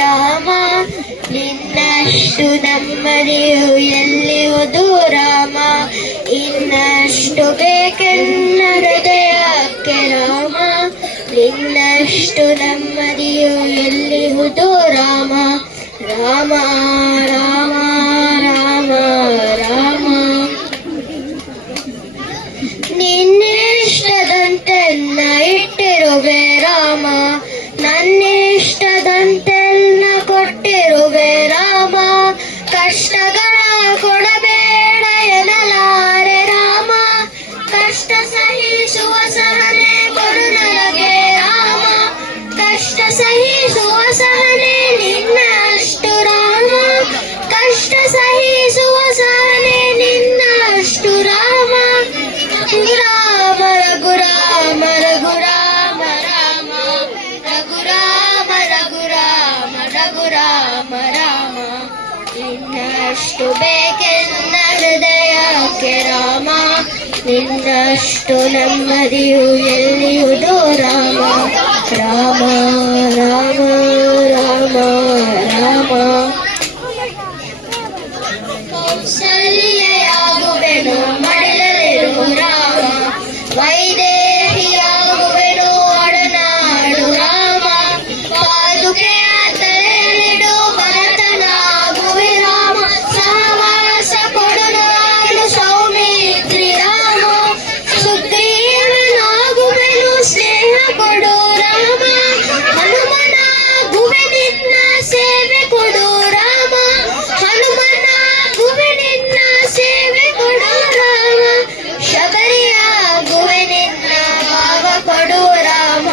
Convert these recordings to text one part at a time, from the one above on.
ರಾಮ ನಿನ್ನಷ್ಟು ನೆಮ್ಮದಿಯು ಎಲ್ಲಿಹುದು ರಾಮ ಇನ್ನಷ್ಟು ಬೇಕೆನ್ನ ಹೃದಯಕ್ಕೆ ರಾಮ ನಿನ್ನಷ್ಟು ನೆಮ್ಮದಿಯು ಎಲ್ಲಿಹುದು ರಾಮ ರಾಮ ರಾಮ ರಾಮ ರಾಮ ನಿನ್ನಿಷ್ಟದಂತೆನ್ನ ಇಟ್ಟಿರುವೆ ರಾಮ ನನ್ನಿಷ್ಟದಂತೆಲ್ಲ ಕೊಟ್ಟಿರುವೆ ರಾಮ ಕಷ್ಟಗಳ ಕೊಡಬೇಡ ಎನ್ನಲಾರೆ ರಾಮ ಕಷ್ಟ ಸಹಿಸುವ ಸಹನೆ ಕೊಡು ನನಗೆ ರಾಮ ಕಷ್ಟ ಸಹಿಸುವ ಸಹನೆ ನಿನ್ನಷ್ಟು ರಾಮ ಕಷ್ಟ ಸಹಿಸುವ ಸಹನೆ ನಿನ್ನಷ್ಟು ರಾಮ ರಾಮ ರಘುರಾಮ ರಘುರಾಮ ರಾಮ ರಘುರಾಮ ರಘುರಾಮ ರಘುರಾಮ ರಾಮ ಇನ್ನಷ್ಟು ಬೇಕೆನ್ನ ಹೃದಯಕ್ಕೆ ರಾಮ ನಿನ್ನಷ್ಟು ನೆಮ್ಮದಿಯು ಎಲ್ಲಿಹುದು ರಾಮ ರಾಮ ರಾಮ ರಾಮ ರಾಮ ಕೌಸಲ್ಯಾಗುವೆನು ಮಡಿಲಲಿರು ರಾಮ ವೈದೇಹಿಯಾಗುವೆನು ಒಡನಾಡು ರಾಮ ಪಾದುಕೆಯ ತಲೆಯಲಿಡು ಭರತನಾಗುವೆ ರಾಮ ಸಹವಾಸ ಕೊಡು ನಾನು ಸೌಮಿತ್ರಿ ರಾಮ ಸುಗ್ರೀವನಾಗುವೆನು ಸ್ನೇಹ ಕೊಡು ರಾಮ ಹನುಮನಾಗುವೆ ನಿನ್ನ ಸೇವೆ ಕೊಡು ರಾಮ ಹನುಮನಾಗುವೆ ನಿನ್ನ ಸೇವೆ ಕೊಡು ರಾಮ ಶಬರಿಯಾಗುವೆ ನಿನ್ನ ಭಾವ ಕೊಡು ರಾಮ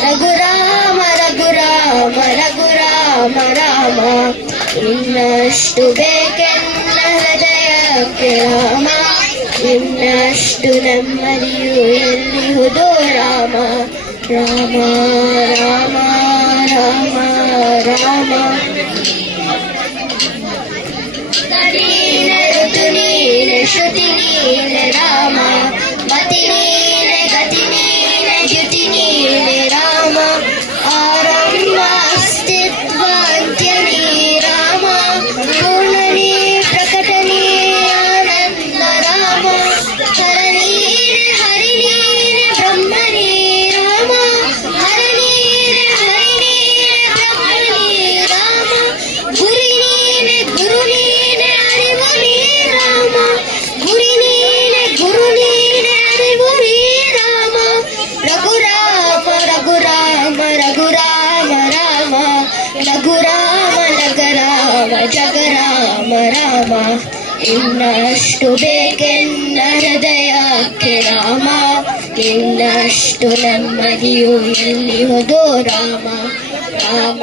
ರಘುರಾಮ ರಘುರಾಮ ರಘುರಾಮ ರಾಮ ಇನ್ನಷ್ಟು ಬೇಕೆನ್ನ ಹೃದಯಕ್ಕೆ ರಾಮ ಇನ್ನಷ್ಟು ನೆಮ್ಮದಿಯು ಎಲ್ಲಿಹುದು ರಾಮ ರಾಮ ರಾಮ ರಾಮ ರಾಮ ನೀನೆ ಋತು ನೀನೆ ಶ್ರುತಿ ನೀನೆ ರಾಮ ಮತಿ ನೀನೆ ಗತಿ ನೀನೆ ದ್ಯುತಿ ನೀನೆ ರಾಮ ಆರಂಭ ಅಸ್ತಿತ್ವ ಅಂತ್ಯ ನೀ ರಾಮ ಪೂರ್ಣ ನೀ ಪ್ರಕಟ ನೀ ಆನಂದ ರಾಮ ಹರ ನೀನೆ ಹರಿ ನೀನೆ ಬ್ರಹ್ಮ ನೀ ರಾಮ ಹರ ನೀನೆ ಹರಿ ನೀನೆ ಬ್ರಹ್ಮ ನೀ ರಾಮ ಗುರಿ ನೀನೆ ಗುರು ನೀನೆ ಅರಿವು ನೀ ರಾಮ ಗುರಿ ನೀನೆ ಗುರು ನೀನೆ ಅರಿವು ನೀ ರಾಮ ರಘುರಾಮ ರಘುರಾಮ ರಘುರಾಮ ರಾಮ ರಘುರಾಮ ಲಗರಾಮ ಜಗರಾಮ ರಾಮ ಇನ್ನಷ್ಟು ಬೇಕೆನ್ನ ಹೃದಯಕ್ಕೆ ರಾಮ ಇನ್ನಷ್ಟು ನೆಮ್ಮದಿಯು ಎಲ್ಲಿಹುದು ರಾಮ ರಾಮ